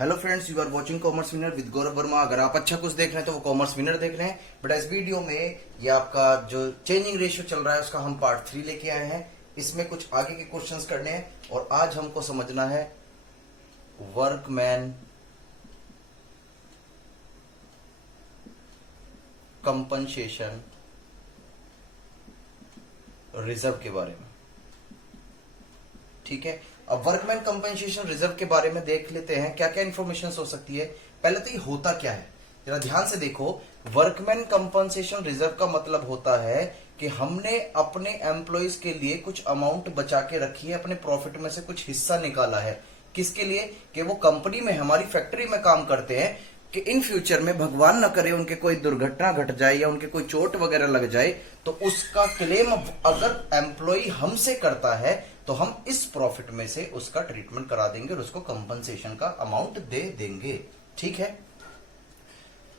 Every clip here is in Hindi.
Hello friends, you are watching commerce winner with Gaurav Verma. अगर आप अच्छा कुछ देख रहे हैं तो वो कॉमर्स विनर देख रहे हैं। बट इस वीडियो में ये आपका जो चेंजिंग रेशियो चल रहा है उसका हम पार्ट 3 लेके आए हैं। इसमें कुछ आगे के क्वेश्चंस करने हैं और आज हमको समझना है वर्कमैन कंपनसेशन रिजर्व के बारे में। ठीक है, अब वर्कमैन कंपनसेशन रिजर्व के बारे में देख लेते हैं क्या क्या इंफॉर्मेशन हो सकती है। पहले तो ये होता क्या है, जरा ध्यान से देखो। वर्कमैन कंपनसेशन रिजर्व का मतलब होता है कि हमने अपने एम्प्लॉइज के लिए कुछ अमाउंट बचा के रखी है, अपने प्रॉफिट में से कुछ हिस्सा निकाला है। किसके लिए? कि वो कंपनी में, हमारी फैक्ट्री में काम करते हैं, कि इन फ्यूचर में भगवान न करे उनके कोई दुर्घटना घट जाए या उनके कोई चोट वगैरह लग जाए तो उसका क्लेम अगर एम्प्लॉय हमसे करता है तो हम इस प्रॉफिट में से उसका ट्रीटमेंट करा देंगे और उसको कंपनसेशन का अमाउंट दे देंगे। ठीक है,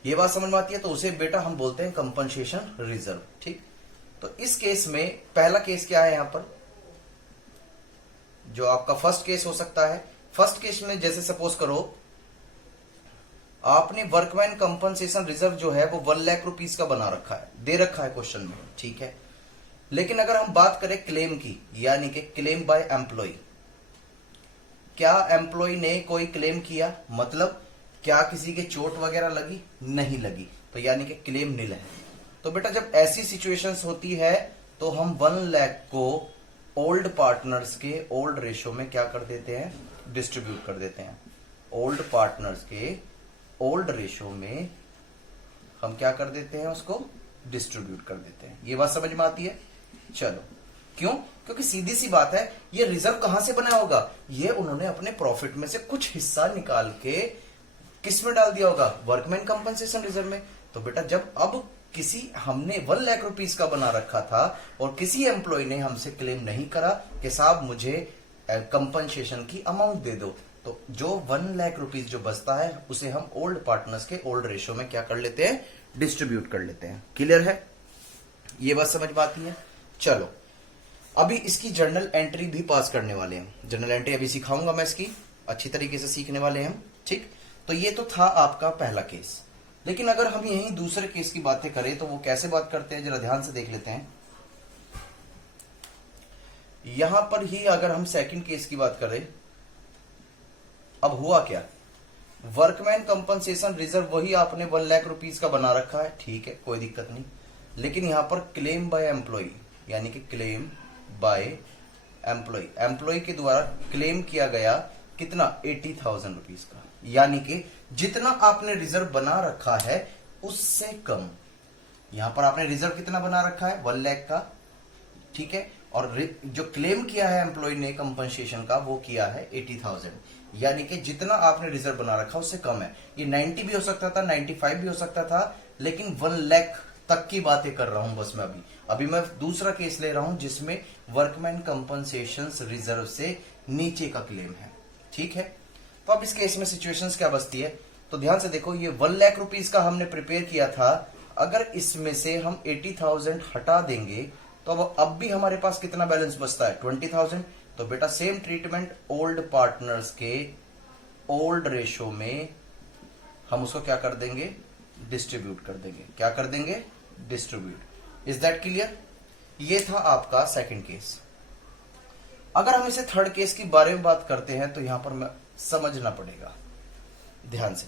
ये बात समझ में आती है। तो उसे बेटा हम बोलते हैं कंपनसेशन रिजर्व। ठीक, तो इस केस में पहला केस क्या है, यहां पर जो आपका फर्स्ट केस हो सकता है। फर्स्ट केस में जैसे सपोज करो आपने वर्कमैन कंपनसेशन रिजर्व जो है वो 1 लाख रुपीस का बना रखा है, दे रखा है क्वेश्चन में। ठीक है, लेकिन अगर हम बात करें क्लेम की, यानी कि क्लेम बाय एम्प्लॉय, क्या एम्प्लॉय ने कोई क्लेम किया, मतलब क्या किसी के चोट वगैरह लगी? नहीं लगी, तो यानी कि क्लेम नील है। तो बेटा जब ऐसी सिचुएशंस होती है तो हम 1 लाख को ओल्ड पार्टनर्स के ओल्ड रेशियो में क्या कर देते हैं, डिस्ट्रीब्यूट कर देते हैं। ओल्ड पार्टनर्स के ओल्ड रेशियो में हम क्या कर देते हैं, उसको डिस्ट्रीब्यूट कर देते हैं। ये बात समझ में आती है? चलो, क्यों? क्योंकि सीधी सी बात है, ये रिजर्व कहां से बना होगा, ये उन्होंने अपने प्रॉफिट में से कुछ हिस्सा निकाल के किस में डाल दिया होगा, वर्कमैन कंपनसेशन रिजर्व में। तो बेटा जब अब किसी, हमने 1 लाख रुपीस का बना रखा था और किसी एम्प्लॉय ने हमसे क्लेम नहीं करा कि साहब मुझे कंपनसेशन की अमाउंट दे दो, तो जो 1 लाख रुपीस जो बचता है उसे हम ओल्ड पार्टनर्स के ओल्ड रेशियो में क्या कर लेते हैं, डिस्ट्रीब्यूट कर लेते हैं। क्लियर है? ये बात समझ में आती है? चलो, अभी इसकी जर्नल एंट्री भी पास करने वाले हैं। जर्नल एंट्री अभी सिखाऊंगा मैं, इसकी अच्छी तरीके से सीखने वाले हैं हम। ठीक, तो ये तो था आपका पहला केस। लेकिन अगर हम यही दूसरे केस की बातें करें तो वो कैसे बात करते हैं, जरा ध्यान से देख लेते हैं। यहां पर ही अगर हम सेकंड केस की बात करें, अब हुआ क्या, वर्कमैन कंपनसेशन रिजर्व वही आपने 1 लाख रुपीस का बना रखा है, ठीक है, कोई दिक्कत नहीं। लेकिन यहां पर क्लेम बाय एम्प्लॉय, यानी कि क्लेम बाय एम्प्लॉय, एम्प्लॉय के द्वारा क्लेम किया गया कितना, 80,000 रुपीस का, यानी कि जितना आपने रिजर्व बना रखा है उससे कम। यहां पर आपने रिजर्व कितना बना रखा है, 1 लाख का, ठीक है, और जो क्लेम किया है एम्प्लॉय ने कंपनसेशन का वो किया है 80,000, यानी कि जितना आपने रिजर्व बना रखा उससे कम है। ये 90 भी हो सकता था, 95 भी हो सकता था, लेकिन 1 लाख तक की बातें कर रहा हूं बस मैं। अभी मैं दूसरा केस ले रहा हूं जिसमें वर्कमैन कंपनसेशन रिजर्व से नीचे का क्लेम है। ठीक है, तो अब इस केस में सिचुएशंस क्या बचती है, तो ध्यान से देखो। ये 1 लाख रुपीस का हमने प्रिपेयर किया था, अगर इसमें से हम 80,000 हटा देंगे तो अब भी हमारे पास कितना बैलेंस बचता है, 20,000। तो बेटा सेम ट्रीटमेंट ओल्ड पार्टनर्स के ओल्ड रेशियो में हम उसको क्या कर देंगे, डिस्ट्रीब्यूट कर देंगे। क्या कर देंगे, डिस्ट्रीब्यूट। Is that clear? ये था आपका सेकंड केस। अगर हम इसे थर्ड केस के बारे में बात करते हैं तो यहां पर मैं समझना पड़ेगा ध्यान से।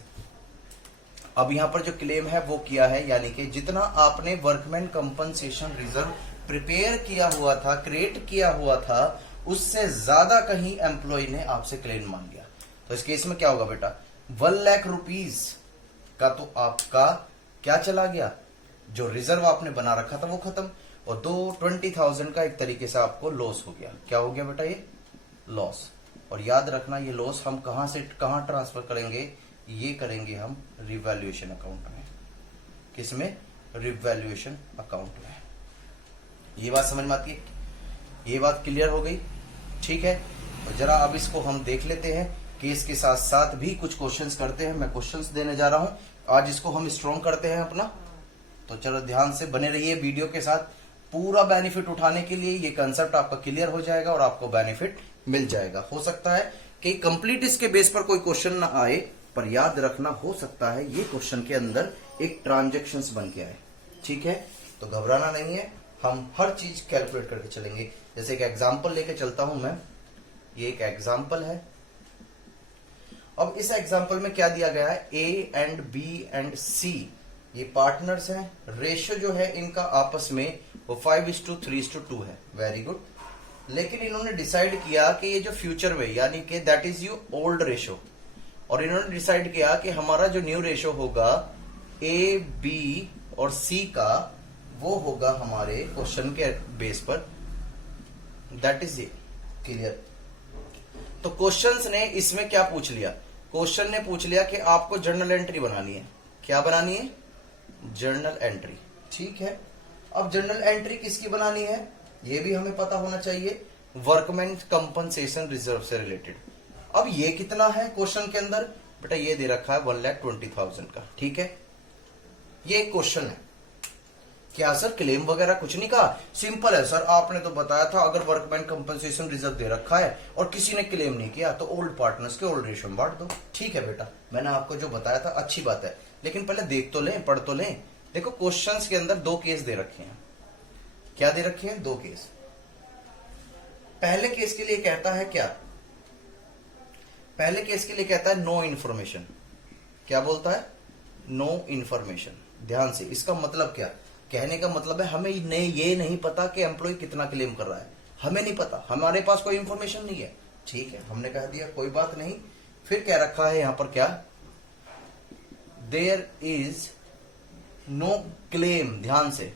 अब यहां पर जो क्लेम है वो किया है, यानी कि जितना आपने वर्कमैन कंपनसेशन रिजर्व प्रिपेयर किया हुआ था, क्रिएट किया हुआ था, उससे ज्यादा कहीं एम्प्लॉय ने आपसे क्लेम मांग लिया। तो इस केस में क्या होगा बेटा, 1 लाख रुपीस का तो आपका क्या चला गया, जो रिजर्व आपने बना रखा था वो खत्म, और 20,000 का एक तरीके से आपको लॉस हो गया। क्या हो गया बेटा, ये लॉस। और याद रखना ये लॉस हम कहां से कहां ट्रांसफर करेंगे, ये करेंगे हम रिवैल्यूएशन अकाउंट में। किसमें, रिवैल्यूएशन अकाउंट में। ये बात समझ में आती है? ये बात क्लियर हो गई? ठीक है, तो जरा अब इसको हम देख लेते हैं। केस के साथ साथ भी कुछ क्वेश्चंस करते हैं, मैं क्वेश्चंस देने जा रहा हूं आज। इसको हम स्ट्रॉन्ग करते हैं अपना, तो चलो ध्यान से बने रहिए वीडियो के साथ। पूरा बेनिफिट उठाने के लिए ये कंसेप्ट आपका क्लियर हो जाएगा और आपको बेनिफिट मिल जाएगा। हो सकता है कि कंप्लीट इसके बेस पर कोई क्वेश्चन ना आए, पर याद रखना, हो सकता है ये क्वेश्चन के अंदर एक ट्रांजैक्शंस बन के आए। ठीक है, तो घबराना नहीं है, हम हर चीज कैलकुलेट करके चलेंगे। जैसे एक एग्जांपल लेके चलता हूं मैं, ये एक एग्जांपल है। अब इस एग्जांपल में क्या दिया गया है, ए एंड बी एंड सी ये पार्टनर्स हैं। रेशियो जो है इनका आपस में वो 5:3:2 है। Very good. लेकिन इन्होंने डिसाइड किया कि ये जो फ्यूचर में, यानी कि that is you old ratio, और इन्होंने डिसाइड किया कि हमारा जो न्यू रेशियो होगा ए बी और सी का, वो होगा हमारे क्वेश्चन के बेस पर, दैट इज ए क्लियर। तो क्वेश्चंस ने इसमें क्या पूछ लिया, क्वेश्चन ने पूछ लिया कि आपको जर्नल एंट्री बनानी है। क्या बनानी है, जर्नल एंट्री। ठीक है, अब जर्नल एंट्री किसकी बनानी है ये भी हमें पता होना चाहिए, वर्कमैन कंपनसेशन रिजर्व से रिलेटेड। अब ये कितना है क्वेश्चन के अंदर, बेटा ये दे रखा है 1,20,000 का। ठीक है, ये एक क्वेश्चन है। क्या सर क्लेम वगैरह कुछ नहीं कहा, सिंपल है सर, आपने तो बताया था अगर वर्कमैन कंपनसेशन रिजर्व दे रखा है और किसी ने क्लेम नहीं किया तो ओल्ड पार्टनर्स के ओल्ड रेशियो में बांट दो। ठीक है बेटा, मैंने आपको जो बताया था अच्छी बात है, लेकिन पहले देख तो लें, पढ़ तो लें। देखो क्वेश्चंस के अंदर दो केस दे रखे हैं। क्या दे रखे हैं, दो केस। पहले केस के लिए कहता है क्या, पहले केस के लिए कहता है नो इंफॉर्मेशन। क्या बोलता है, नो इंफॉर्मेशन। ध्यान से, इसका मतलब क्या, कहने का मतलब है हमें ये नहीं पता कि एम्प्लॉय कितना क्लेम कर रहा है, हमें नहीं पता, हमारे पास कोई इंफॉर्मेशन नहीं है। ठीक है, हमने कह दिया कोई बात नहीं। फिर क्या रखा है यहां पर, क्या, देयर इज नो क्लेम, ध्यान से,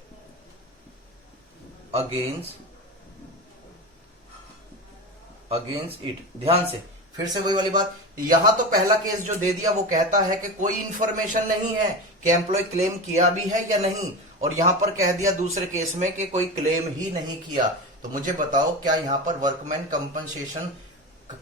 अगेंस्ट इट। ध्यान से, फिर से वही वाली बात, यहां तो पहला केस जो दे दिया वो कहता है कि कोई इंफॉर्मेशन नहीं है कि एम्प्लॉय क्लेम किया भी है या नहीं, और यहां पर कह दिया दूसरे केस में कि कोई क्लेम ही नहीं किया। तो मुझे बताओ क्या यहां पर वर्कमैन कंपनसेशन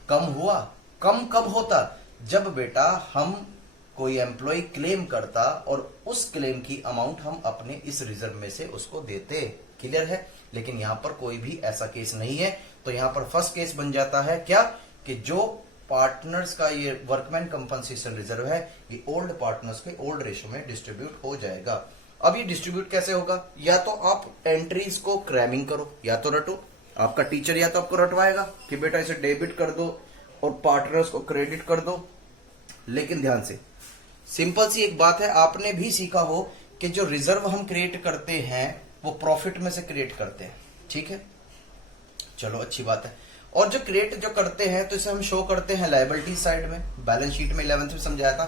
कम हुआ? कम कब होता, जब बेटा हम कोई एम्प्लॉय क्लेम करता और उस क्लेम की अमाउंट हम अपने इस रिजर्व में से उसको देते। क्लियर है, लेकिन यहां पर कोई भी ऐसा केस नहीं है। तो यहां पर फर्स्ट केस बन जाता है क्या, कि जो पार्टनर्स का ये वर्कमैन कंपनसेशन रिजर्व है ये ओल्ड पार्टनर्स के ओल्ड रेशियो में डिस्ट्रीब्यूट हो जाएगा। अब ये डिस्ट्रीब्यूट कैसे होगा, या तो आप एंट्रीज को क्रैमिंग करो या तो रटो। आपका टीचर या तो आपको रटवाएगा कि बेटा इसे डेबिट कर दो और पार्टनर्स को क्रेडिट कर दो। लेकिन ध्यान से, सिंपल सी एक बात है, आपने भी सीखा हो कि जो रिजर्व हम क्रिएट करते हैं वो प्रॉफिट में से क्रिएट करते हैं। ठीक है, चलो अच्छी बात है। और जो क्रिएट जो करते हैं तो इसे हम शो करते हैं लायबिलिटी साइड में, बैलेंस शीट में 11th में समझाया था।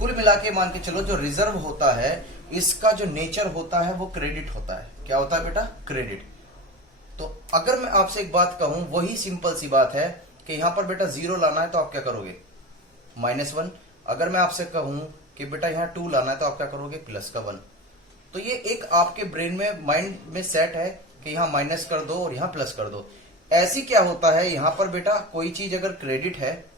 कुल मिला के मान के चलो जो रिजर्व होता है इसका जो नेचर होता है वो क्रेडिट होता है। क्या होता है बेटा, क्रेडिट। तो अगर मैं आपसे एक बात कहूं, वही सिंपल सी बात है कि यहां पर बेटा 0 लाना है तो आप क्या करोगे, -1। अगर मैं आपसे कहूं कि बेटा यहां 2 लाना है तो आप क्या करोगे, +1। तो ये एक आपके ब्रेन में, माइंड में सेट है कि यहां माइनस कर दो और यहां प्लस कर दो। ऐसी क्या होता है, यहां पर बेटा कोई चीज अगर क्रेडिट है,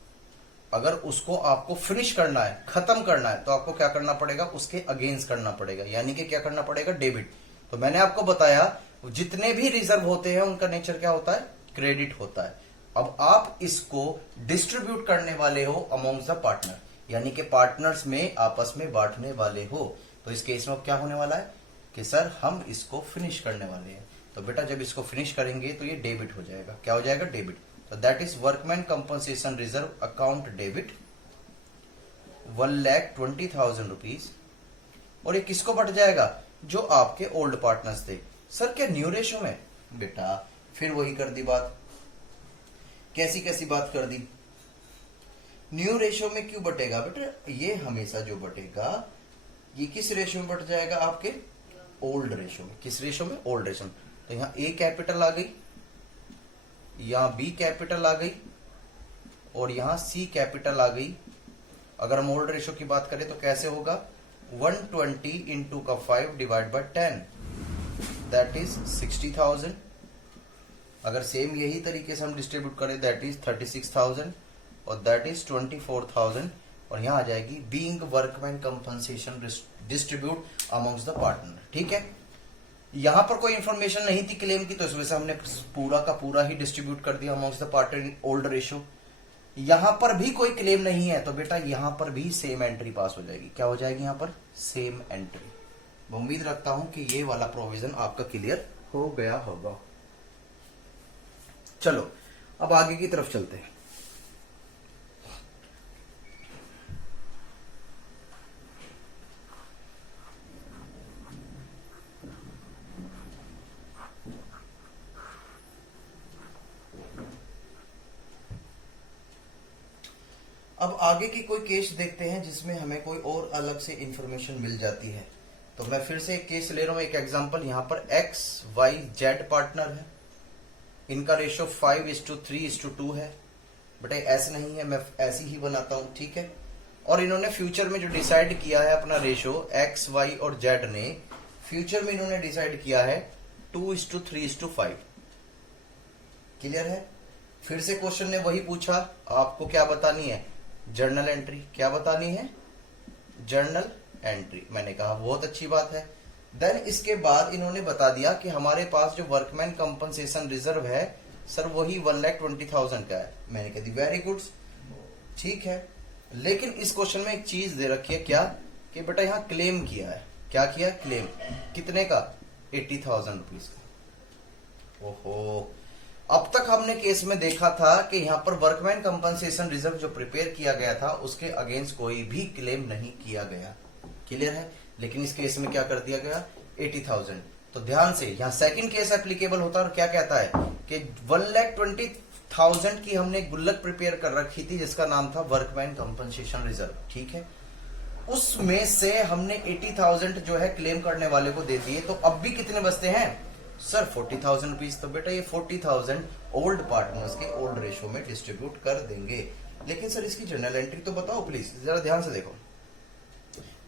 अगर उसको आपको फिनिश करना है, खत्म करना है, तो आपको क्या करना पड़ेगा, उसके अगेंस्ट करना पड़ेगा, यानी कि क्या करना पड़ेगा, डेबिट। तो मैंने आपको बताया जितने भी रिजर्व होते हैं उनका नेचर क्या होता है, क्रेडिट होता है। अब आप इसको डिस्ट्रीब्यूट करने वाले हो अमॉन्ग्स द पार्टनर, यानी कि पार्टनर्स में आपस में बांटने वाले हो। तो इस केस में क्या होने वाला है कि सर हम इसको फिनिश करने वाले हैं। तो बेटा जब इसको फिनिश करेंगे तो ये डेबिट हो जाएगा। क्या हो जाएगा, डेबिट। तो that is workman compensation reserve account debit 1,20,000 rupees. और ये किसको बट जाएगा, जो आपके ओल्ड पार्टनर्स थे। सर क्या न्यू रेशियो में, बेटा फिर वही कर दी बात। कैसी कैसी बात कर दी, न्यू रेशियो में क्यों बटेगा बेटा, ये हमेशा जो बटेगा ये किस रेशियो में बट जाएगा, आपके ओल्ड रेशियो में। किस रेशियो में, ओल्ड रेशियो में। तो यहां ए कैपिटल आ गई, यहां बी कैपिटल आ गई और यहां सी कैपिटल आ गई। अगर हम ओल्ड रेशियो की बात करें तो कैसे होगा, 120 इंटू का 5 डिवाइड बाय 10 दैट इज 60,000। अगर सेम यही तरीके से हम डिस्ट्रीब्यूट करें दैट इज 36,000 और दैट इज 24,000। और यहां आ जाएगी being workman compensation distribute amongst the partner. ठीक है, यहां पर कोई इंफॉर्मेशन नहीं थी क्लेम की, तो इस वजह से हमने पूरा का पूरा ही डिस्ट्रीब्यूट कर दिया amongst the partner in old ratio. यहां पर भी कोई क्लेम नहीं है, तो बेटा यहां पर भी सेम एंट्री पास हो जाएगी। क्या हो जाएगी यहां पर? Same entry. मैं उम्मीद रखता हूं कि ये वाला प्रोविजन आपका क्लियर हो गया होगा। चलो अब आगे की तरफ चलते हैं। अब आगे की कोई केस देखते हैं जिसमें हमें कोई और अलग से इंफॉर्मेशन मिल जाती है। तो मैं फिर से एक केस ले रहा हूं, एक एग्जांपल। यहां पर एक्स वाई जेड पार्टनर है, इनका रेशियो 5:3:2 है। बेटा ऐसे नहीं है, मैं ऐसी ही बनाता हूं, ठीक है। और इन्होंने फ्यूचर में जो डिसाइड किया है अपना रेशियो, एक्स वाई और जेड ने फ्यूचर में इन्होंने डिसाइड किया है 2:3:5। क्लियर है? फिर से क्वेश्चन ने वही पूछा, आपको क्या बतानी है? Journal entry. क्या बतानी है? Journal entry. मैंने कहा बहुत अच्छी बात है। देन इसके बाद इन्होंने बता दिया कि हमारे पास जो वर्कमैन कंपनसेशन रिजर्व है सर वही 1,20,000 का है। मैंने कह दी वेरी गुड, ठीक है। लेकिन इस क्वेश्चन में एक चीज दे रखी है, क्या कि बेटा यहां क्लेम किया है। क्या किया? क्लेम। कितने का? 80,000 रुपीज का। ओहो, अब तक हमने केस में देखा था कि यहां पर वर्कमैन कंपनसेशन रिजर्व जो प्रिपेयर किया गया था उसके अगेंस्ट कोई भी क्लेम नहीं किया गया। क्लियर है? लेकिन इस केस में क्या कर दिया गया? 80,000। तो ध्यान से यहां सेकंड केस एप्लीकेबल होता है और क्या कहता है कि 1,20,000 की हमने गुल्लक प्रिपेयर कर रखी थी जिसका नाम था वर्कमैन कंपनसेशन रिजर्व, ठीक है। उसमें से हमने 80,000 जो है क्लेम करने वाले को दे दिए, तो अब भी कितने बचते हैं सर? 40,000 रुपीज। तो बेटा ये 40,000 ओल्ड पार्टनर्स के ओल्ड रेशो में डिस्ट्रीब्यूट कर देंगे। लेकिन सर इसकी जर्नल एंट्री तो बताओ प्लीज, जरा ध्यान से देखो।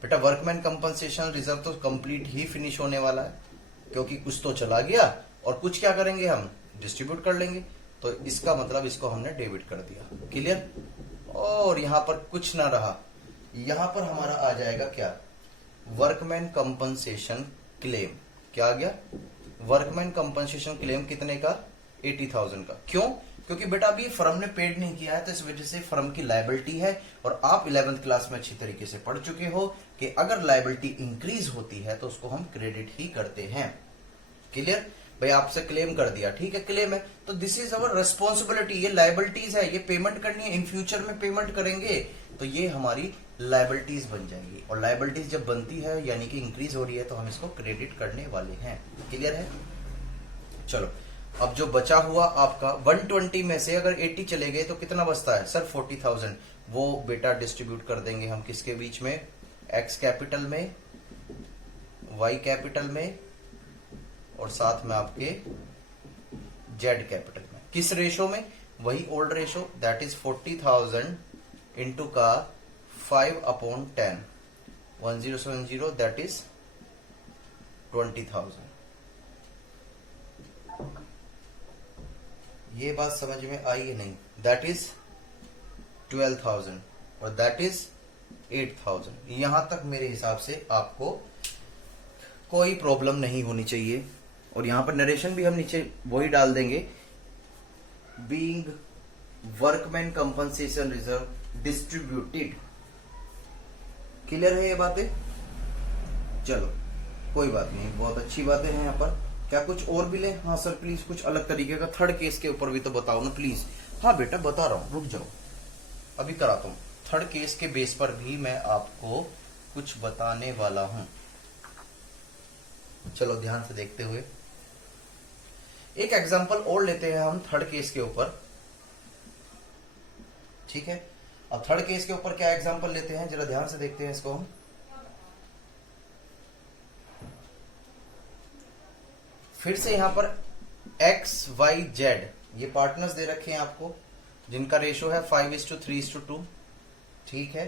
बेटा वर्कमैन कंपनसेशन रिजर्व तो कंप्लीट ही फिनिश होने वाला है, क्योंकि कुछ तो चला गया और कुछ क्या करेंगे हम? डिस्ट्रीब्यूट कर लेंगे। तो इसका मतलब इसको हमने डेबिट कर दिया। क्लियर? और यहां पर कुछ ना रहा, यहां पर हमारा आ जाएगा क्या? Workman compensation claim. क्या आ गया? वर्कमैन कंपनसेशन क्लेम कितने का? 80,000 का। क्यों? क्योंकि बेटा अभी फर्म ने पेड नहीं किया है, तो इस वजह से फर्म की लायबिलिटी है। और आप 11th क्लास में अच्छी तरीके से पढ़ चुके हो कि अगर लायबिलिटी इंक्रीज होती है तो उसको हम क्रेडिट ही करते हैं। क्लियर? भाई आपसे क्लेम कर दिया, ठीक है, क्लेम है, तो दिस इज अवर रेस्पॉन्सिबिलिटी। ये लायबिलिटीज है, ये पेमेंट करनी है, इन फ्यूचर में पेमेंट करेंगे, तो ये हमारी लायबिलिटीज बन जाएगी। और लायबिलिटीज जब बनती है यानी कि इंक्रीज हो रही है, तो हम इसको क्रेडिट करने वाले हैं। क्लियर है? चलो अब जो बचा हुआ आपका 120 में से अगर 80 चले गए तो कितना बचता है सर? 40,000। वो बेटा डिस्ट्रीब्यूट कर देंगे हम किसके बीच में? एक्स कैपिटल में, वाई कैपिटल में और साथ में आपके जेड कैपिटल में। किस रेशो में? वही old ratio, that is 40,000 into का 5/10, 1070, दैट इज 20,000। ये बात समझ में आई है नहीं? दैट इज 12,000 और दैट इज 8,000। यहां तक मेरे हिसाब से आपको कोई प्रॉब्लम नहीं होनी चाहिए। और यहां पर नरेशन भी हम नीचे वही डाल देंगे, being workman compensation reserve distributed. Clear है ये बातें? चलो कोई बात नहीं, बहुत अच्छी बातें हैं यहाँ पर। क्या कुछ और भी लें? हाँ सर प्लीज कुछ अलग तरीके का थर्ड केस के ऊपर भी तो बताओ ना प्लीज। हाँ बेटा बता रहा हूं, रुक जाओ, अभी कराता हूं। थर्ड केस के बेस पर भी मैं आपको कुछ बताने वाला हूं। चलो ध्यान से देखते हुए एक एग्जांपल और लेते हैं हम थर्ड केस के ऊपर, ठीक है। अब थर्ड केस के ऊपर क्या एग्जांपल लेते हैं, जरा ध्यान से देखते हैं इसको हम। फिर से यहां पर एक्स वाई जेड ये पार्टनर्स दे रखे हैं आपको, जिनका रेशो है 5:3:2, ठीक है।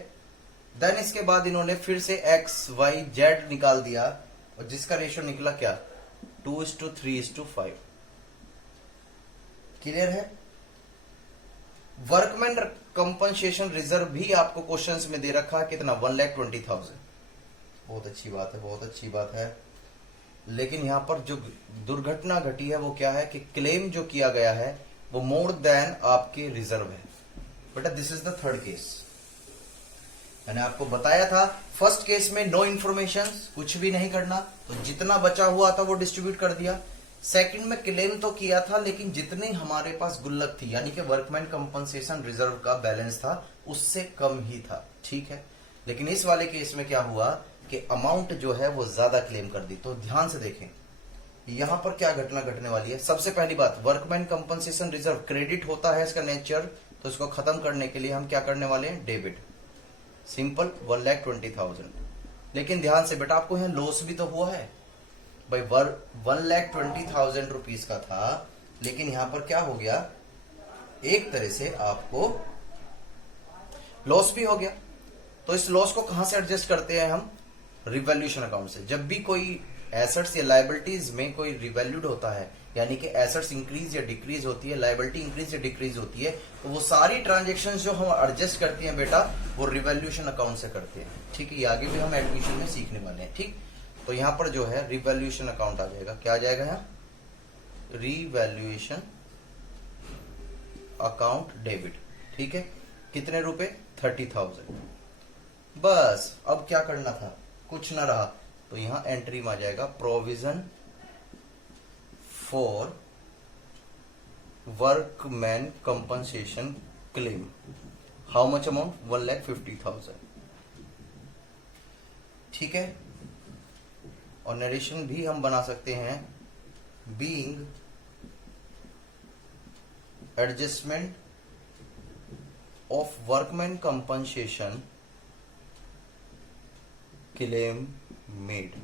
देन इसके बाद इन्होंने फिर से एक्स वाई जेड निकाल दिया और जिसका रेशो निकला क्या? 2:3:5। क्लियर है? वर्कमैन कंपनसेशन रिजर्व भी आपको क्वेश्चंस में दे रखा है कितना? 1,20,000। बहुत अच्छी बात है, बहुत अच्छी बात है। लेकिन यहां पर जो दुर्घटना घटी है वो क्या है कि क्लेम जो किया गया है वो मोर देन आपके रिजर्व है। बेटा this is the third case. मैंने आपको बताया था फर्स्ट केस में नो इन्फॉर्मेशन, कुछ भी नहीं करना, तो जितना बचा हुआ था वो डिस्ट्रीब्यूट कर दिया। सेकंड में क्लेम तो किया था, लेकिन जितनी हमारे पास गुल्लक थी यानी कि वर्कमैन कंपनसेशन रिजर्व का बैलेंस था उससे कम ही था, ठीक है। लेकिन इस वाले केस में क्या हुआ कि अमाउंट जो है वो ज्यादा क्लेम कर दी। तो ध्यान से देखें यहां पर क्या घटना घटने वाली है। सबसे पहली बात, वर्कमैन कंपनसेशन रिजर्व क्रेडिट होता है इसका नेचर, तो इसको खत्म करने के लिए हम क्या करने वाले हैं, डेबिट, सिंपल 1,20,000। लेकिन ध्यान से बेटा आपको यहां लॉस भी तो हुआ है भाई, 1,20,000 रुपीज का था, लेकिन यहां पर क्या हो गया, एक तरह से आपको लॉस भी हो गया। तो इस लॉस को कहां से एडजस्ट करते हैं हम, रिवैल्यूएशन अकाउंट से। जब भी कोई एसेट्स या लायबिलिटीज में कोई रिवैल्यूड होता है, यानी कि एसेट्स इंक्रीज या डिक्रीज होती है, लायबिलिटी इंक्रीज या डिक्रीज होती है, तो वो सारी ट्रांजेक्शन्स जो हम एडजस्ट करते हैं बेटा वो रिवैल्यूएशन अकाउंट से करते हैं, ठीक है। ये आगे भी हम एडमिशन में सीखने वाले हैं, ठीक। तो यहां पर जो है रिवैल्यूएशन अकाउंट आ जाएगा, क्या आ जाएगा यहाँ, रिवैल्यूएशन अकाउंट डेबिट, ठीक है। कितने रुपए, 30,000। बस अब क्या करना था, कुछ ना रहा, तो यहां एंट्री में आ जाएगा provision for workman compensation claim, how much amount, 1,50,000, ठीक है। और नरेशन भी हम बना सकते हैं, being adjustment of workman compensation claim made.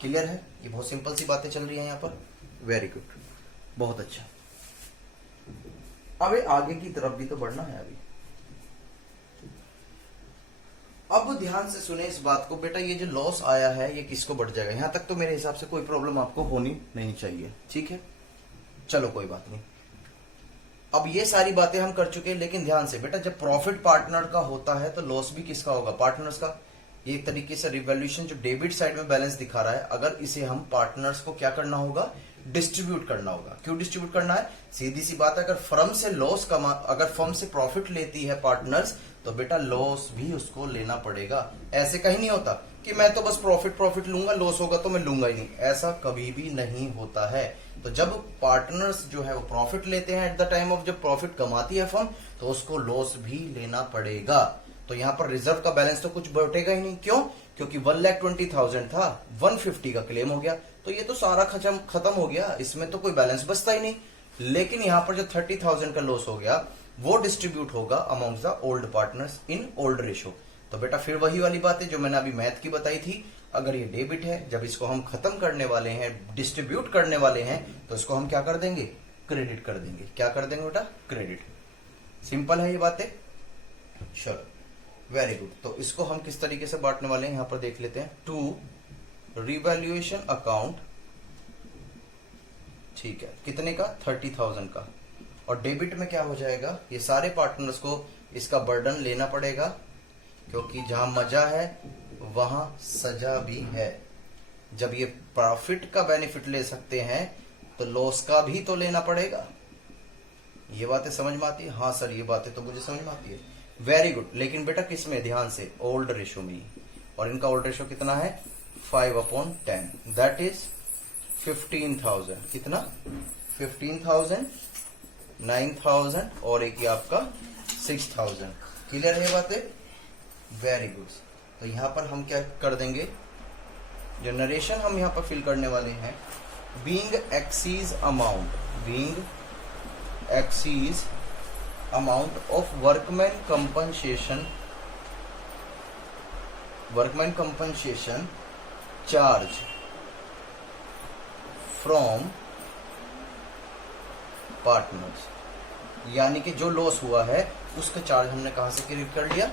Clear है, ये बहुत सिंपल सी बातें चल रही हैं यहां पर, वेरी गुड, बहुत अच्छा। अब आगे की तरफ भी तो बढ़ना है अभी। अब ध्यान से सुने इस बात को बेटा, ये जो लॉस आया है ये किसको बढ़ जाएगा, यहां तक तो मेरे हिसाब से कोई प्रॉब्लम आपको होनी नहीं चाहिए, ठीक है। चलो कोई बात नहीं, अब ये सारी बातें हम कर चुके हैं, लेकिन ध्यान से बेटा जब प्रॉफिट पार्टनर का होता है तो लॉस भी किसका होगा, पार्टनर्स का। ये एक तरीके से रिवैल्यूएशन जो डेबिट साइड में बैलेंस दिखा रहा है, अगर इसे हम पार्टनर्स को क्या करना होगा, डिस्ट्रीब्यूट करना होगा। क्यों डिस्ट्रीब्यूट करना है, सीधी सी बात है, अगर फर्म से लॉस कमा, अगर फर्म से प्रॉफिट लेती है पार्टनर्स, तो बेटा लॉस भी उसको लेना पड़ेगा। ऐसे कहीं नहीं होता कि मैं तो बस प्रॉफिट लूंगा, लॉस होगा तो मैं लूंगा ही नहीं, ऐसा कभी भी नहीं होता है। तो जब पार्टनर्स जो है वो प्रॉफिट लेते हैं, एट द टाइम ऑफ जब प्रॉफिट कमाती है फर्म, तो उसको लॉस भी लेना पड़ेगा। तो यहां पर रिजर्व का बैलेंस तो कुछ बढ़ेगा ही नहीं, क्यों, क्योंकि 1,20,000 था, 150 का क्लेम हो गया, तो ये तो सारा खत्म हो गया, इसमें तो कोई बैलेंस बचता ही नहीं। लेकिन यहां पर जो 30,000 का लॉस हो गया वो डिस्ट्रीब्यूट होगा among the old partners in old ratio. तो बेटा फिर वही वाली बात है जो मैंने अभी मैथ की बताई थी, अगर ये डेबिट है, जब इसको हम खत्म करने वाले हैं, डिस्ट्रीब्यूट करने वाले हैं, तो इसको हम क्या कर देंगे, क्रेडिट कर देंगे। क्या कर देंगे बेटा, क्रेडिट। सिंपल है ये बातें, चलो वेरी गुड। तो इसको हम किस तरीके से बांटने वाले हैं यहां पर देख लेते हैं, टू रिवैल्यूएशन अकाउंट, ठीक है, कितने का, 30,000 का। और डेबिट में क्या हो जाएगा, ये सारे पार्टनर्स को इसका बर्डन लेना पड़ेगा, क्योंकि जहां मजा है वहां सजा भी है। जब ये प्रॉफिट का बेनिफिट ले सकते हैं तो लॉस का भी तो लेना पड़ेगा। ये बातें समझ में आती है, हाँ सर ये बातें तो मुझे समझ में आती है, वेरी गुड। लेकिन बेटा किस में, ध्यान से, ओल्ड रेशो में ही। और इनका ओल्ड रेशो कितना है, 5/10, दैट इज 15,000। कितना, 15,000, 9,000 और एक ही आपका 6,000। क्लियर है बातें, वेरी गुड। तो यहां पर हम क्या कर देंगे, जो नरेशन हम यहां पर फिल करने वाले हैं, being excess amount of workman compensation charge from partners, यानी कि जो लॉस हुआ है उसका चार्ज हमने कहां से क्रेडिट कर लिया,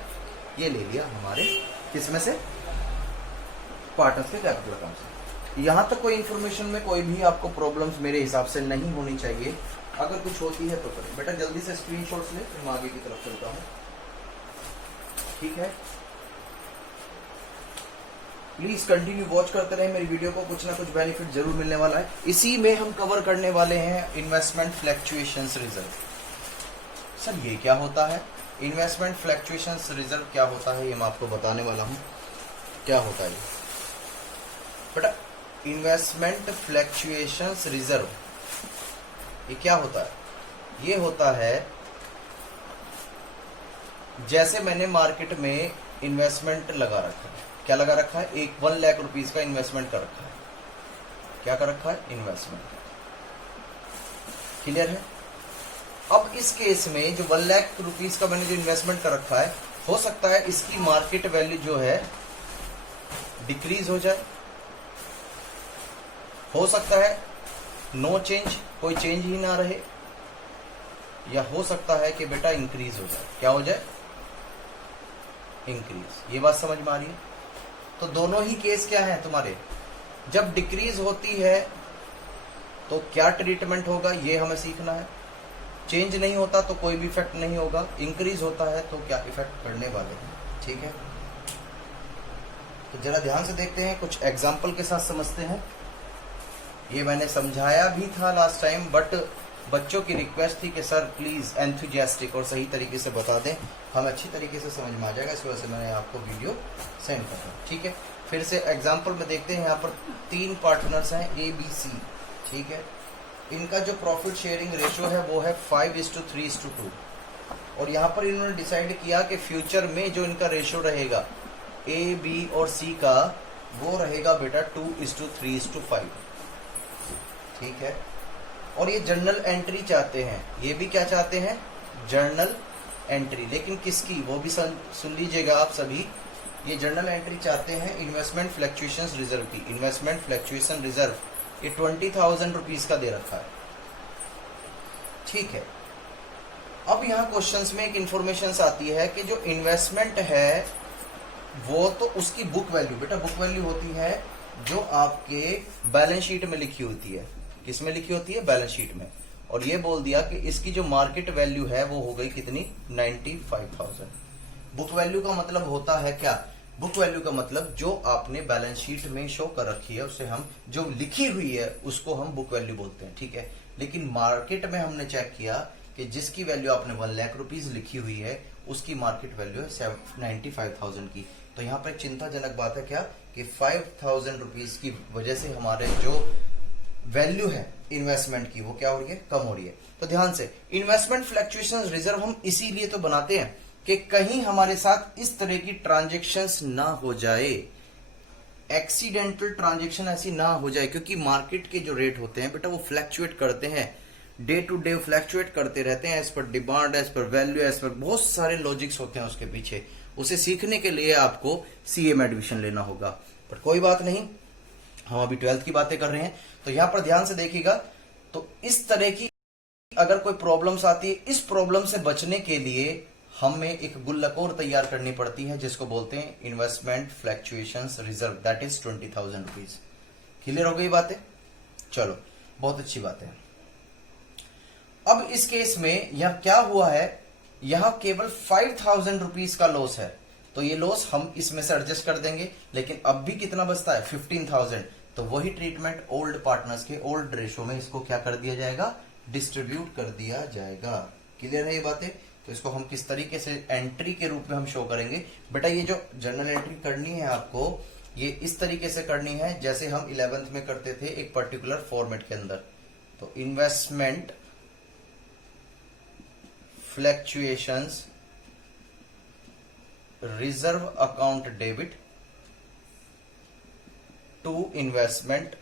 ये ले लिया हमारे किसमें से, पार्टनर्स के कैपिटल अकाउंट से। यहां तक कोई इंफॉर्मेशन में कोई भी आपको प्रॉब्लम्स मेरे हिसाब से नहीं होनी चाहिए। अगर कुछ होती है तो करें बेटा, जल्दी से स्क्रीनशॉट्स ले, फिर मैं आगे की तरफ चलता हूं, ठीक है। प्लीज कंटिन्यू वॉच करते रहे मेरी वीडियो को, कुछ ना कुछ बेनिफिट जरूर मिलने वाला है। इसी में हम कवर करने वाले हैं इन्वेस्टमेंट फ्लक्चुएशंस रिजर्व। सर ये क्या होता है? इन्वेस्टमेंट फ्लक्चुएशंस रिजर्व क्या होता है, ये मैं आपको बताने वाला हूं क्या होता है ये। बेटा इन्वेस्टमेंट फ्लक्चुएशंस रिजर्व ये क्या होता है? ये होता है जैसे मैंने मार्केट में इन्वेस्टमेंट लगा रखा है। क्या लगा रखा है? 1 लाख रुपीज का इन्वेस्टमेंट कर रखा है। क्या कर रखा है? इन्वेस्टमेंट। क्लियर है? अब इस केस में जो 1 लाख रुपीज का मैंने जो इन्वेस्टमेंट कर रखा है, हो सकता है इसकी मार्केट वैल्यू जो है डिक्रीज हो जाए, हो सकता है नो चेंज, कोई चेंज ही ना रहे, या हो सकता है कि बेटा इंक्रीज हो जाए। क्या हो जाए? इंक्रीज। ये बात समझ में आ रही है? तो दोनों ही केस क्या है तुम्हारे? जब डिक्रीज होती है तो क्या ट्रीटमेंट होगा ये हमें सीखना है। चेंज नहीं होता तो कोई भी इफेक्ट नहीं होगा, इंक्रीज होता है तो क्या इफेक्ट पड़ने वाले हैं। ठीक है, तो जरा ध्यान से देखते हैं, कुछ एग्जाम्पल के साथ समझते हैं। ये मैंने समझाया भी था लास्ट टाइम, बट बच्चों की रिक्वेस्ट थी कि सर प्लीज एंथुजियास्टिक और सही तरीके से बता दें, हम अच्छी तरीके से समझ में आ जाएगा, इस वजह से मैंने आपको वीडियो सेंड कर रहा। ठीक है, फिर से एग्जाम्पल में देखते हैं। यहाँ पर 3 पार्टनर्स हैं ABC। ठीक है, इनका जो प्रॉफिट शेयरिंग रेशियो है वो है 5:3:2, और यहाँ पर इन्होंने डिसाइड किया कि फ्यूचर में जो इनका रेशियो रहेगा A, B और C का, वो रहेगा बेटा 2:3:5। ठीक है, और ये जर्नल एंट्री चाहते हैं। ये भी क्या चाहते हैं? Journal entry. लेकिन किसकी? वो भी सुन लीजिएगा आप सभी। ये जर्नल एंट्री चाहते हैं इन्वेस्टमेंट फ्लक्चुएशंस रिजर्व की। इन्वेस्टमेंट फ्लक्चुएशन रिजर्व ये 20,000 रुपीज का दे रखा है। ठीक है, अब यहाँ क्वेश्चंस में एक इंफॉर्मेशन आती है कि जो इन्वेस्टमेंट है वो तो उसकी बुक वैल्यू, बेटा बुक वैल्यू होती है जो आपके बैलेंस शीट में लिखी होती है। किस में लिखी होती है? बैलेंस शीट में। और ये बोल दिया कि इसकी जो मार्केट वैल्यू है वो हो गई कितनी? 95,000। बुक वैल्यू का मतलब होता है क्या? बुक वैल्यू का मतलब जो आपने बैलेंस शीट में शो कर रखी है उसे हम, जो लिखी हुई है उसको हम बुक वैल्यू बोलते हैं। ठीक है, लेकिन मार्केट में हमने चेक किया कि जिसकी वैल्यू आपने 1 लाख रुपीज लिखी हुई है उसकी मार्केट वैल्यू है 95,000 की। तो यहाँ पर एक चिंताजनक बात है क्या कि 5,000 रुपीज की वजह से हमारे जो वैल्यू है इन्वेस्टमेंट की वो क्या हो रही है? कम हो रही है। तो ध्यान से, इन्वेस्टमेंट फ्लक्चुएशन रिजर्व हम इसीलिए तो बनाते हैं कि कहीं हमारे साथ इस तरह की ट्रांजेक्शन्स ना हो जाए, एक्सीडेंटल ट्रांजेक्शन ऐसी ना हो जाए, क्योंकि मार्केट के जो रेट होते हैं बेटा वो फ्लक्चुएट करते हैं, डे टू डे फ्लक्चुएट करते रहते हैं, as per demand, as per value, as per बहुत सारे लॉजिक्स होते हैं उसके पीछे। उसे सीखने के लिए आपको CA में एडमिशन लेना होगा, पर कोई बात नहीं, हम अभी 12th की बातें कर रहे हैं। तो यहां पर ध्यान से देखिएगा, तो इस तरह की अगर कोई प्रॉब्लम्स आती है, इस प्रॉब्लम से बचने के लिए हमें एक गुल्लकोर तैयार करनी पड़ती है जिसको बोलते हैं investment fluctuations reserve, that is 20,000 rupees. Clear हो गई बातें? चलो, बहुत अच्छी बात है। अब इस केस में यहां क्या हुआ है, यहां केवल 5,000 रुपीज का लॉस है, तो ये लॉस हम इसमें से एडजस्ट कर देंगे। लेकिन अब भी कितना बचता है? 15,000। तो वही ट्रीटमेंट ओल्ड पार्टनर्स के ओल्ड रेशो में इसको क्या कर दिया जाएगा? डिस्ट्रीब्यूट कर दिया जाएगा। क्लियर है ये बातें? तो इसको हम किस तरीके से एंट्री के रूप में हम शो करेंगे? बेटा ये जो जर्नल एंट्री करनी है आपको, ये इस तरीके से करनी है जैसे हम 11th में करते थे एक पर्टिकुलर फॉर्मेट के अंदर। तो investment fluctuations reserve account debit to investment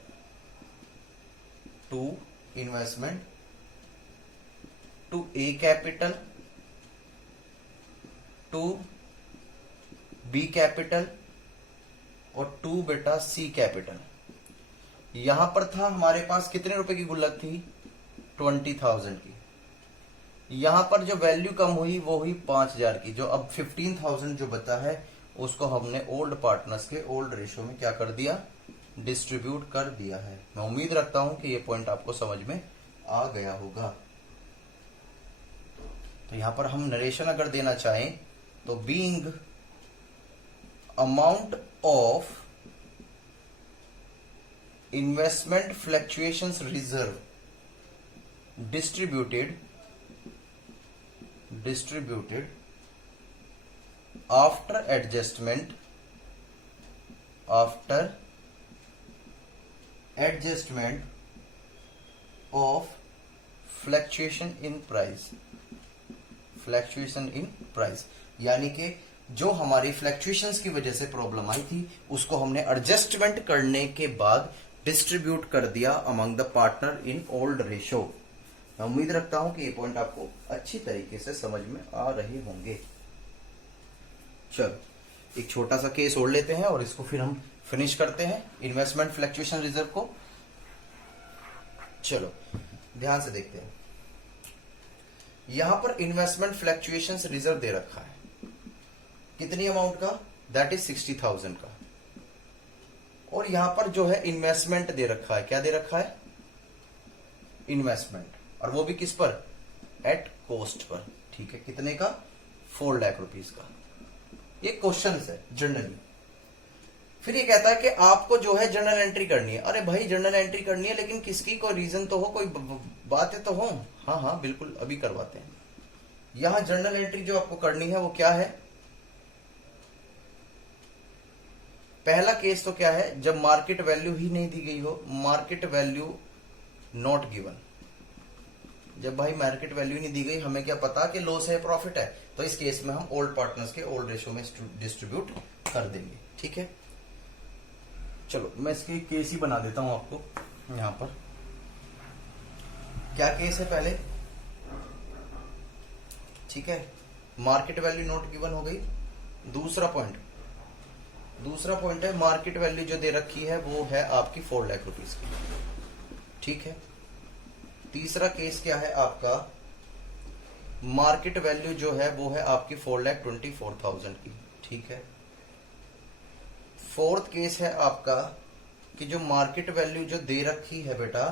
to A capital to B capital और टू बेटा सी कैपिटल। यहां पर था हमारे पास कितने रुपए की गुल्लक थी? 20,000 की। यहां पर जो वैल्यू कम हुई वो हुई 5,000 की। जो अब 15,000 जो बचा है उसको हमने ओल्ड पार्टनर्स के ओल्ड रेशियो में क्या कर दिया? डिस्ट्रीब्यूट कर दिया है। मैं उम्मीद रखता हूं कि ये पॉइंट आपको समझ में आ गया होगा। तो यहां पर हम नरेशन अगर देना चाहें तो being amount of investment fluctuations reserve distributed distributed after adjustment of fluctuation in price, यानी कि जो हमारी फ्लक्चुएशंस की वजह से प्रॉब्लम आई थी उसको हमने एडजस्टमेंट करने के बाद डिस्ट्रीब्यूट कर दिया among the partner in old ratio. मैं उम्मीद रखता हूं कि ये पॉइंट आपको अच्छी तरीके से समझ में आ रहे होंगे। चलो एक छोटा सा केस और लेते हैं और इसको फिर हम फिनिश करते हैं इन्वेस्टमेंट फ्लक्चुएशन रिजर्व को। चलो ध्यान से देखते हैं। यहां पर इन्वेस्टमेंट फ्लक्चुएशन रिजर्व दे रखा है कितनी अमाउंट का, दैट इज 60,000 का, और यहां पर जो है इन्वेस्टमेंट दे रखा है, क्या दे रखा है, इन्वेस्टमेंट, और वो भी किस पर, एट कॉस्ट पर। ठीक है, कितने का, 4 लाख रुपीस का। ये क्वेश्चन है जनरली। फिर ये कहता है कि आपको जो है जर्नल एंट्री करनी है। अरे भाई जर्नल एंट्री करनी है लेकिन किसकी, कोई रीजन तो हो, कोई बातें तो हो। हाँ बिल्कुल, अभी करवाते हैं। यहां जर्नल एंट्री जो आपको करनी है वो क्या है, पहला केस तो क्या है, जब मार्केट वैल्यू ही नहीं दी गई हो, मार्केट वैल्यू नॉट गिवन। जब भाई मार्केट वैल्यू नहीं दी गई, हमें क्या पता कि लॉस है प्रॉफिट है, तो इस केस में हम ओल्ड पार्टनर्स के ओल्ड रेशो में डिस्ट्रीब्यूट कर देंगे। ठीक है, चलो मैं इसकी केस ही बना देता हूं आपको। यहां पर क्या केस है पहले, ठीक है, मार्केट वैल्यू नॉट गिवन हो गई। दूसरा पॉइंट है मार्केट वैल्यू जो दे रखी है वो है आपकी 4 लाख रुपीस की। ठीक है, तीसरा केस क्या है आपका, मार्केट वैल्यू जो है वो है आपकी 4,24,000 की। ठीक है, फोर्थ केस है आपका कि जो मार्केट वैल्यू जो दे रखी है बेटा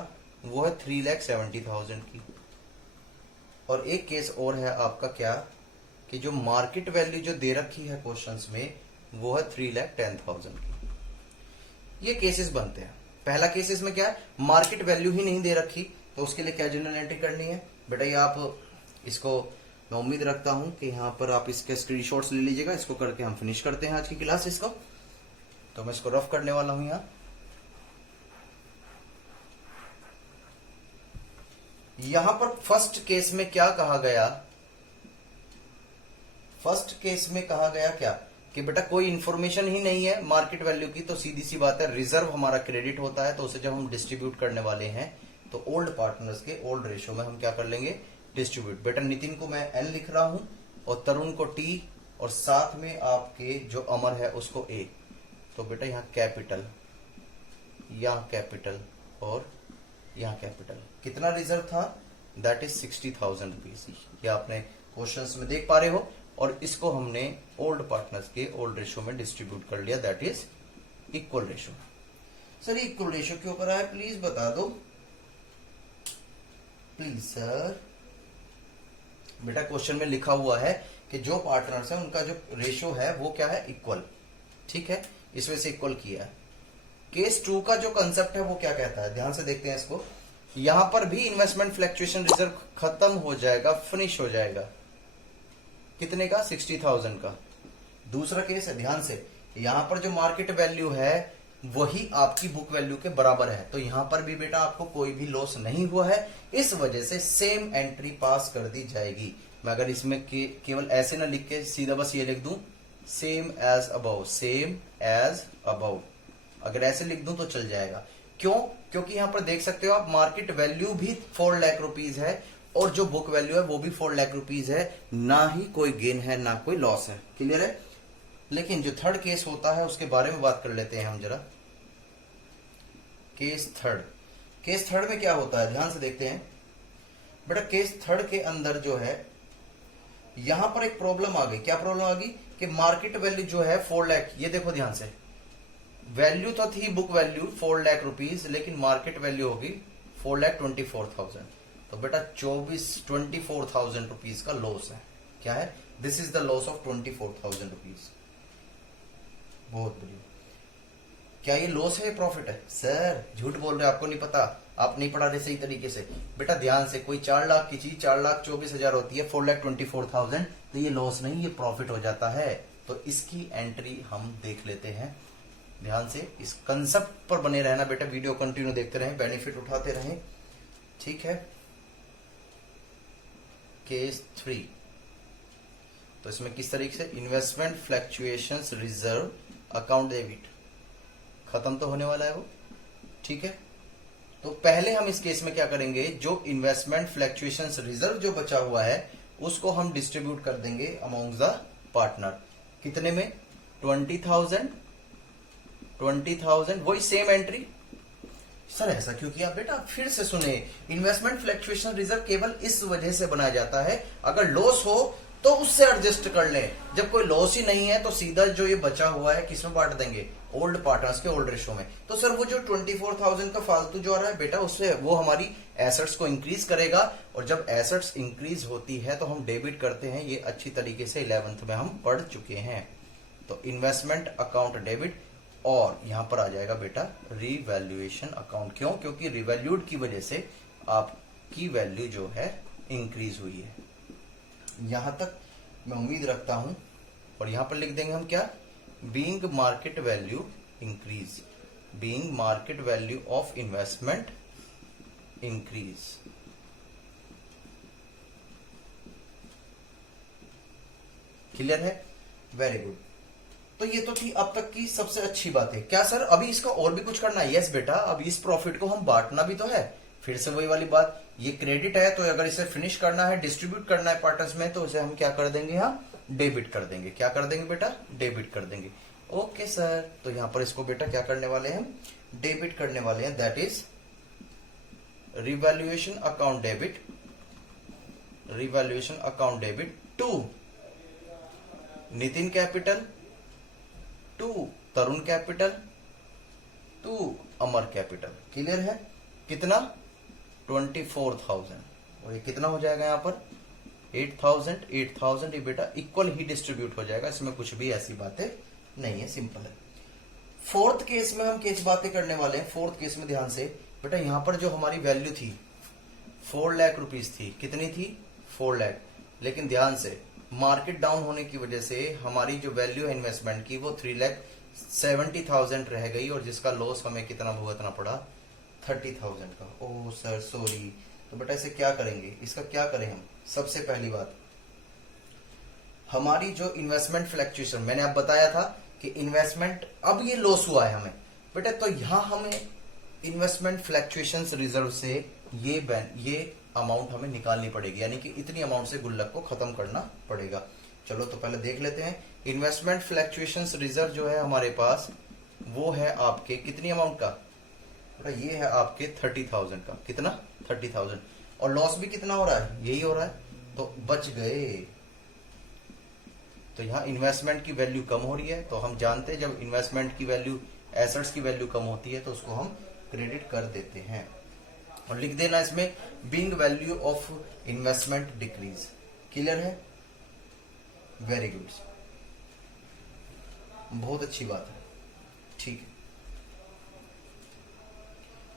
वो है 3,70,000 की। और एक केस और है आपका क्या, कि जो मार्केट वैल्यू जो दे रखी है क्वेश्चंस में वो है 3,10,000 की। ये केसेस बनते हैं। पहला केसेस में क्या है, मार्केट वैल्यू ही नहीं दे रखी, तो उसके लिए क्या जर्नल एंट्री करनी है बेटा। ये आप इसको, मैं उम्मीद रखता हूं कि यहां पर आप इसके स्क्रीनशॉट्स ले लीजिएगा। इसको करके हम फिनिश करते हैं आज की क्लास। इसको तो मैं इसको रफ करने वाला हूं। यहां पर फर्स्ट केस में क्या कहा गया, फर्स्ट केस में कहा गया क्या कि बेटा कोई इंफॉर्मेशन ही नहीं है मार्केट वैल्यू की, तो सीधी सी बात है रिजर्व हमारा क्रेडिट होता है, तो उसे जब हम डिस्ट्रीब्यूट करने वाले हैं तो ओल्ड पार्टनर्स के ओल्ड रेशो में हम क्या कर लेंगे, डिस्ट्रीब्यूट। बेटा नितिन को मैं एन लिख रहा हूं और तरुण को टी, और साथ में आपके जो अमर है उसको ए। तो बेटा यहाँ कैपिटल, यहाँ कैपिटल और यहाँ कैपिटल। कितना रिजर्व था, दैट इज 60,000 रुपीज। ये आपने क्वेश्चंस में देख पा रहे हो। और इसको हमने ओल्ड पार्टनर्स के ओल्ड रेशो में डिस्ट्रीब्यूट कर लिया, that is equal ratio. Sir equal ratio क्यों करा है, प्लीज बता दो, प्लीज सर। बेटा क्वेश्चन में लिखा हुआ है कि जो पार्टनर्स है उनका जो रेशो है वो क्या है, इक्वल। ठीक है, इस वजह से इक्वल किया है। केस 2 का जो कंसेप्ट है वो क्या कहता है, ध्यान से देखते हैं इसको। यहां पर भी इन्वेस्टमेंट फ्लक्चुएशन रिजर्व खत्म हो जाएगा, फिनिश हो जाएगा। कितने का, 60,000 का। दूसरा केस है, ध्यान से, यहां पर जो मार्केट वैल्यू है वही आपकी बुक वैल्यू के बराबर है, तो यहां पर भी बेटा आपको कोई भी लॉस नहीं हुआ है, इस वजह से सेम एंट्री पास कर दी जाएगी। मैं अगर इसमें केवल ऐसे ना लिख के सीधा बस ये लिख दूं, same as above, same as above, अगर ऐसे लिख दूं तो चल जाएगा। क्यों, क्योंकि यहां पर देख सकते हो आप मार्केट वैल्यू भी 4 लाख रुपीज है और जो बुक वैल्यू है वो भी 4 लाख रुपीज है, ना ही कोई गेन है ना कोई लॉस है। क्लियर है। लेकिन जो थर्ड केस होता है उसके बारे में बात कर लेते हैं हम जरा। केस थर्ड में क्या होता है, ध्यान से देखते हैं बेटा। केस थर्ड के अंदर जो है यहां पर एक प्रॉब्लम आ गई। क्या प्रॉब्लम आ गई कि मार्केट वैल्यू जो है 4 लाख, ये देखो ध्यान से, वैल्यू तो थी बुक वैल्यू 4 लाख रुपीज, लेकिन मार्केट वैल्यू होगी 4,24,000। तो बेटा 24,000 रुपीज का लॉस है। क्या है, this is the loss of 24,000 rupees. बहुत बढ़िया। क्या ये लॉस है, प्रॉफिट है? सर झूठ बोल रहे, आपको नहीं पता। आप नहीं पढ़ा रहे सही तरीके से बेटा, ध्यान से। कोई 4 लाख की चीज 4,24,000 होती है, 4,24,000, तो ये लॉस नहीं, ये प्रॉफिट हो जाता है। तो इसकी एंट्री हम देख लेते हैं। ध्यान से इस कंसेप्ट पर बने रहना बेटा, वीडियो कंटिन्यू देखते रहें, बेनिफिट उठाते रहें, ठीक है। केस 3, तो इसमें किस तरीके से investment fluctuations reserve account debit खत्म तो होने वाला है वो, ठीक है। तो पहले हम इस केस में क्या करेंगे, जो इन्वेस्टमेंट फ्लक्चुएशंस रिजर्व जो बचा हुआ है उसको हम डिस्ट्रीब्यूट कर देंगे अमॉन्ग द पार्टनर। कितने में? 20,000 वही सेम एंट्री। सर ऐसा क्यों किया बेटा? फिर से सुने, इन्वेस्टमेंट फ्लक्चुएशन रिजर्व केवल इस वजह से बनाया जाता है, अगर लॉस हो तो उससे एडजस्ट कर लें। जब कोई लॉस ही नहीं है तो सीधा जो ये बचा हुआ है किसमें बांट देंगे? ओल्ड पार्टनर्स के ओल्ड रेशो में। तो सर वो जो 24,000 का फालतू जो आ रहा है बेटा, उससे वो हमारी एसेट्स को इंक्रीज करेगा, और जब एसेट्स इंक्रीज होती है तो हम डेबिट करते हैं। ये अच्छी तरीके से 11th में हम पढ़ चुके हैं। तो इन्वेस्टमेंट अकाउंट डेबिट, और यहां पर आ जाएगा बेटा रिवैल्यूएशन अकाउंट। क्यों? क्योंकि रिवैल्यूड की वजह से आपकी वैल्यू जो है इंक्रीज हुई है। यहां तक मैं उम्मीद रखता हूं। और यहां पर लिख देंगे हम क्या? Being market value increase, being market value of investment increase. Clear है? Very good. तो ये तो थी अब तक की सबसे अच्छी बात है। क्या सर अभी इसका और भी कुछ करना है? यस बेटा, अब इस प्रॉफिट को हम बांटना भी तो है। फिर से वही वाली बात, ये क्रेडिट है तो अगर इसे फिनिश करना है, डिस्ट्रीब्यूट करना है पार्टनर्स में, तो इसे हम क्या कर देंगे? यहाँ डेबिट कर देंगे। क्या कर देंगे बेटा? डेबिट कर देंगे। ओके सर, तो यहां पर इसको बेटा क्या करने वाले हैं? डेबिट करने वाले हैं। That is revaluation account debit, revaluation account debit to Nitin capital, to Tarun capital, to Amar capital. Clear है? कितना? 24,000। और ये कितना हो जाएगा यहाँ पर? 8,000 ये बेटा इक्वल ही डिस्ट्रीब्यूट हो जाएगा। इसमें कुछ भी ऐसी बातें नहीं है, सिंपल है। फोर्थ केस में हम केस बातें करने वाले हैं। फोर्थ केस में ध्यान से बेटा, यहां पर जो हमारी वैल्यू थी 4 लाख रुपीज थी। कितनी थी? 4 लाख। लेकिन ध्यान से मार्केट डाउन होने की वजह से हमारी जो वैल्यू है इन्वेस्टमेंट की वो 3,70,000 रह गई, और जिसका लॉस हमें कितना भुगतना पड़ा? 30,000 का। Oh sir sorry. तो बेटा इसे क्या करेंगे? इसका क्या करें हम? सबसे पहली बात, हमारी जो इन्वेस्टमेंट फ्लक्चुएशन मैंने आप बताया था कि इन्वेस्टमेंट, अब ये लॉस हुआ है हमें बेटा, तो यहां हमें इन्वेस्टमेंट फ्लक्चुएशन रिजर्व से ये अमाउंट हमें निकालनी पड़ेगी, यानी कि इतनी अमाउंट से गुल्लक को खत्म करना पड़ेगा। चलो तो पहले देख लेते हैं। इन्वेस्टमेंट फ्लक्चुएशन रिजर्व जो है हमारे पास, वो है आपके कितनी अमाउंट का? ये है आपके 30,000 का। कितना? 30,000। और लॉस भी कितना हो रहा है? यही हो रहा है, तो बच गए। तो यहां इन्वेस्टमेंट की वैल्यू कम हो रही है, तो हम जानते हैं जब इन्वेस्टमेंट की वैल्यू, एसेट्स की वैल्यू कम होती है तो उसको हम क्रेडिट कर देते हैं। और लिख देना इसमें being value of investment decrease. Clear है? वेरी गुड, बहुत अच्छी बात है, ठीक है।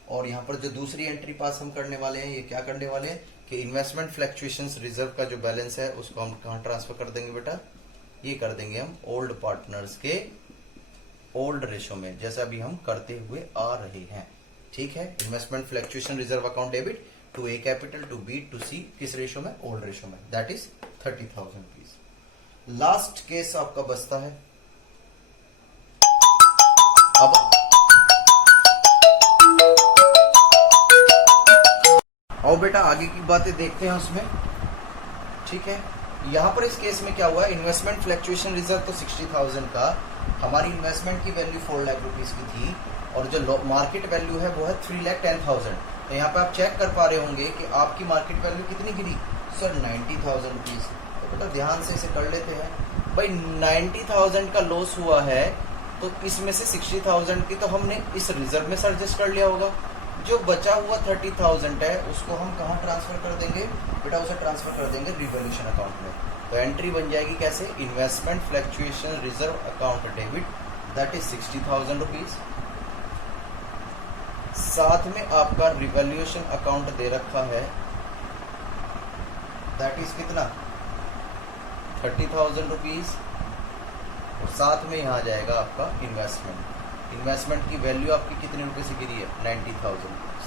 और यहां पर जो दूसरी एंट्री पास हम करने वाले हैं, ये क्या करने वाले हैं कि इन्वेस्टमेंट फ्लक्चुएशंस रिजर्व का जो बैलेंस है उसको हम कहां ट्रांसफर कर देंगे बेटा? ये कर देंगे हम ओल्ड पार्टनर्स के ओल्ड रेशो में, जैसा अभी हम करते हुए आ रहे हैं। ठीक है? Investment fluctuation reserve account debit to A capital to B to C, किस रेशो में? ओल्ड रेशो में। That is 30,000 rupees. Last case आपका बचता है। अब आओ बेटा आगे की बातें देखते हैं उसमें। ठीक है, यहां पर इस केस में क्या हुआ? इन्वेस्टमेंट फ्लक्चुएशन रिजर्व तो 60,000 का, हमारी इन्वेस्टमेंट की वैल्यू 4 लाख रुपीज की थी, और जो मार्केट वैल्यू है वो है 3,10,000। तो यहाँ पे आप चेक कर पा रहे होंगे कि आपकी मार्केट वैल्यू कितनी गिरी? Sir 90,000 rupees. तो बेटा ध्यान से इसे कर लेते हैं। भाई 90,000 का लॉस हुआ है, तो इसमें से 60,000 की तो हमने इस रिजर्व में से एडजस्ट कर लिया होगा। जो बचा हुआ 30,000 है उसको हम कहाँ ट्रांसफर कर देंगे बेटा? उसे ट्रांसफर कर देंगे रिवॉल्यूशन अकाउंट में। तो एंट्री बन जाएगी कैसे? Investment fluctuation reserve account debit, that is 60,000 rupees. साथ में आपका रिवैल्यूएशन अकाउंट दे रखा है, दैट इज कितना 30,000 रुपीज। और साथ में यहाँ जाएगा आपका इन्वेस्टमेंट की वैल्यू आपकी कितने रुपए से गिरी है 90,000 रुपीज।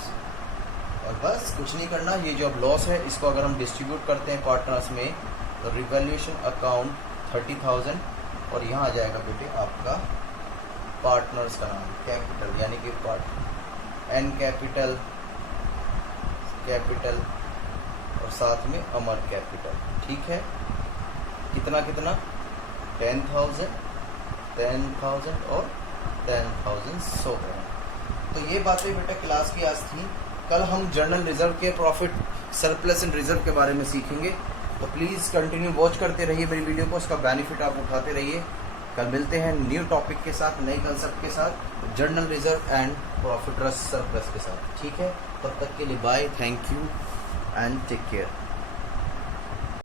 और बस कुछ नहीं करना, ये जो अब लॉस है इसको अगर हम डिस्ट्रीब्यूट करते हैं पार्टनर्स में, तो रिवैल्यूएशन अकाउंट 30,000 और यहाँ आ जाएगा बेटे आपका पार्टनर्स का नाम कैपिटल, यानी कि एन कैपिटल और साथ में अमर कैपिटल। ठीक है, कितना 10,000 और 10,000 100 है। तो ये बातें बेटा क्लास की आज थी। कल हम जर्नल रिजर्व के प्रॉफिट सरप्लस एंड रिजर्व के बारे में सीखेंगे, तो प्लीज़ कंटिन्यू वॉच करते रहिए मेरी वीडियो को, उसका बेनिफिट आप उठाते रहिए। कल मिलते हैं न्यू टॉपिक के साथ, नए कंसेप्ट के साथ, journal reserve and profit surplus के साथ। ठीक है, तब तक के लिए bye, thank you and take care.